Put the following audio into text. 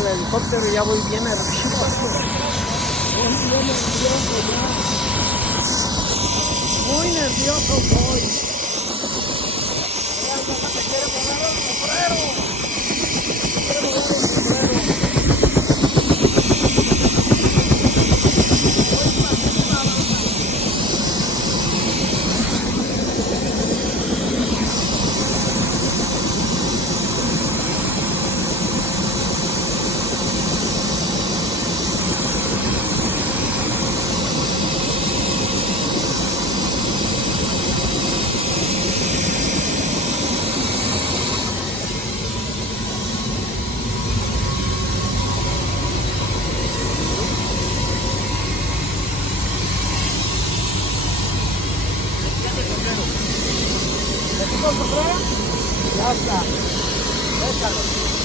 al helicóptero y ya voy bien nervioso. Muy nervioso voy. Se quiere poner el sombrero. Se quiere poner el sombrero. Ya está. Déjalo.